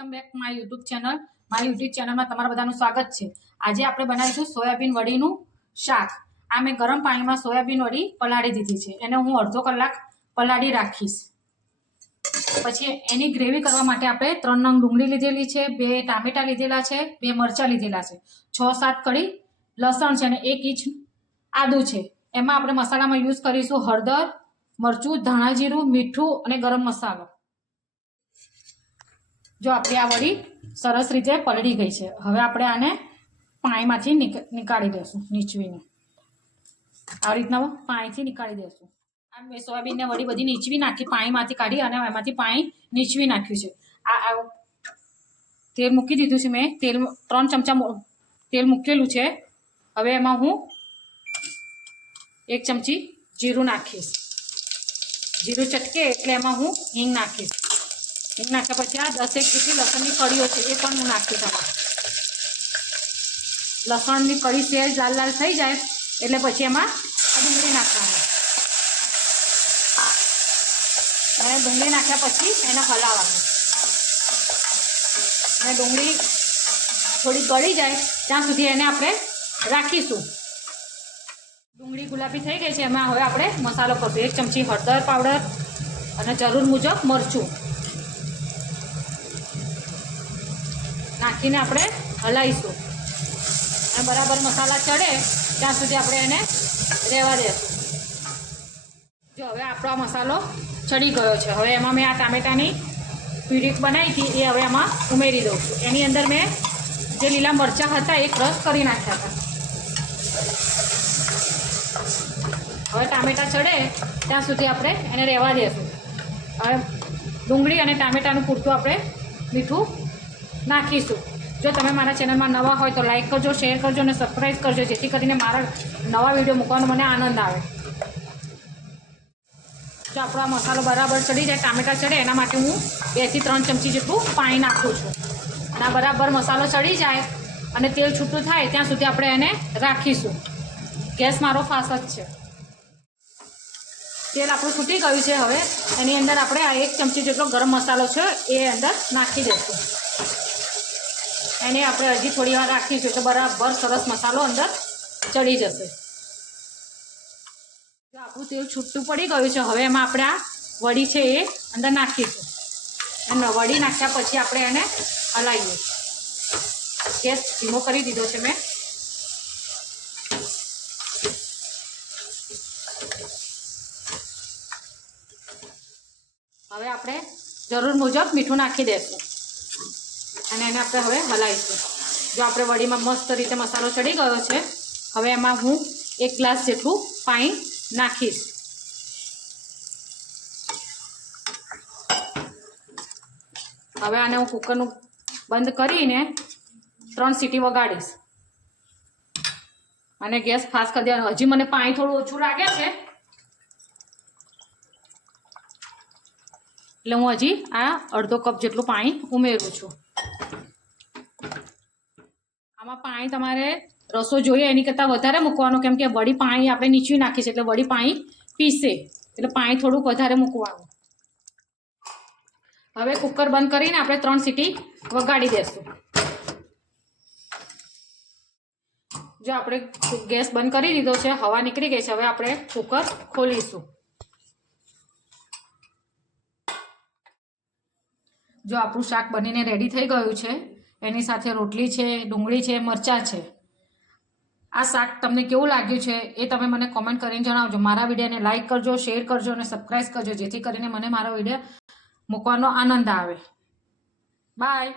Welcome back my YouTube channel. મારી YouTube ચેનલમાં તમારા બધાનું સ્વાગત છે. આજે આપણે બનાવીશું સોયાબીન વડીનું શાક. આ મેં ગરમ પાણીમાં સોયાબીન વડી પલાળી દીધી છે. એને હું અડધો કલાક પલાળી રાખીશ. પછી એની ગ્રેવી કરવા માટે આપણે 3 નંગ ડુંગળી લીધેલી છે, 2 ટામેટા લીધેલા છે, 2 મરચાં લીધેલા છે, 6-7 કળી લસણ છે અને 1 ઇંચ આદું છે. એમાં આપણે મસાલામાં યુઝ કરીશું હળદર, મરચું, ધાણા જીરું, મીઠું અને ગરમ મસાલો. જો આપણી આ વડી સરસ રીતે પલળી ગઈ છે. હવે આપણે આને પાણીમાંથી નીકાળી દઈશું. નીચવીને આવી રીતના પાણીથી નીકાળી દઈશું. આ મેં સોયાબીનને વડી બધી નીચવી નાખી, પાણીમાંથી કાઢી અને એમાંથી પાણી નીચવી નાખ્યું છે. આ તેલ મૂકી દીધું છે મેં. તેલ 3 ચમચા તેલ મૂકેલું છે. હવે એમાં હું 1 ચમચી જીરું નાખીશ. જીરું ચટકે એટલે એમાં હું હિંગ નાખીશ. હિંગ નાખ્યા પછી આ 10 જેટલી લસણની કળીઓ છે એ પણ હું નાખીશ. આમાં લસણની કળી સેજ લાલ લાલ થઈ જાય એટલે પછી એમાં ડુંગળી નાખવાની. અને ડુંગળી નાખ્યા પછી એને હલાવવાનું. અને ડુંગળી થોડી ગળી જાય ત્યાં સુધી એને આપણે રાખીશું. ડુંગળી ગુલાબી થઈ ગઈ છે. એમાં હવે આપણે મસાલો કરશું. 1 ચમચી હળદર પાવડર અને જરૂર મુજબ મરચું નાખીને આપણે હલાવીશું. અને બરાબર મસાલા ચડે ત્યાં સુધી આપણે એને રહેવા દઈશું. જો હવે આપણો મસાલો ચડી ગયો છે. હવે એમાં મેં આ ટામેટાની પ્યુરી બનાવી હતી એ હવે એમાં ઉમેરી દઉં છું. એની અંદર મેં જે લીલા મરચાં હતા એ ક્રશ કરી નાખ્યા હતા. હવે ટામેટા ચડે ત્યાં સુધી આપણે એને રહેવા દઈશું. હવે ડુંગળી અને ટામેટાનું પૂરતું આપણે મીઠું નાખીશું. જો તમે મારા ચેનલમાં નવા હોય તો લાઈક કરજો, શેર કરજો અને સબસ્ક્રાઈબ કરજો, જેથી કરીને મારા નવા વિડીયો મૂકવાનો મને આનંદ આવે. જો આપણો આ મસાલો બરાબર ચડી જાય, ટામેટા ચડે એના માટે હું 2 થી 3 ચમચી જેટલું પાણી નાખું છું. અને આ બરાબર મસાલો ચડી જાય અને તેલ છૂટું થાય ત્યાં સુધી આપણે એને રાખીશું. ગેસ મારો ફાસ્ટ જ છે. તેલ આપણું છૂટી ગયું છે. હવે એની અંદર આપણે આ 1 ચમચી જેટલો ગરમ મસાલો છે એ અંદર નાખી દઈશું. એને આપણે હજી થોડી વાર રાખીશું તો બરાબર સરસ મસાલો અંદર ચડી જશે. જો આપણું તેલ છૂટું પડી ગયું છે. હવે એમાં આપણે આ વડી છે એ અંદર નાખીશું. અને વડી નાખ્યા પછી આપણે એને હલાવીએ. ગેસ ધીમો કરી દીધો છે મેં. હવે આપણે જરૂર મુજબ મીઠું નાખી દઈશું અને એને આપણે હવે હલાવીશું. જો આપણે વડીમાં મસ્ત રીતે મસાલો ચડી ગયો છે. હવે એમાં હું 1 ગ્લાસ જેટલું પાણી નાખીશ. હવે આને હું કુકરનું બંધ કરીને 3 સીટી વગાડીશ અને ગેસ ફાસ્ટ કરી દેવાનો. હજી મને પાણી થોડું ઓછું લાગે છે એટલે હું હજી આ અડધો કપ જેટલું પાણી ઉમેરું છું. આમાં પાણી તમારે રસો જોઈએ એની કરતાં વધારે મૂકવાનો, કેમ કે વડી પાણી આપણે નીચવી નાખી છે એટલે વડી પાણી પીસે, એટલે પાણી થોડુંક વધારે મૂકવાનું. હવે કુકર બંધ કરીને આપણે 3 સીટી વગાડી દઈશું. જો આપણે ગેસ બંધ કરી દીધો છે, હવા નીકળી ગઈ છે. હવે આપણે કુકર ખોલીશું. જો આપણું શાક બનીને રેડી થઈ ગયું છે. એની સાથે રોટલી છે, ડુંગળી છે, મરચાં છે. આ શાક તમને કેવું લાગ્યું છે એ તમે મને કોમેન્ટ કરીને જણાવજો. મારા વિડીયોને લાઈક કરજો, શેર કરજો અને સબસ્ક્રાઈબ કરજો, જેથી કરીને મને મારો વિડીયો મૂકવાનો આનંદ આવે. બાય.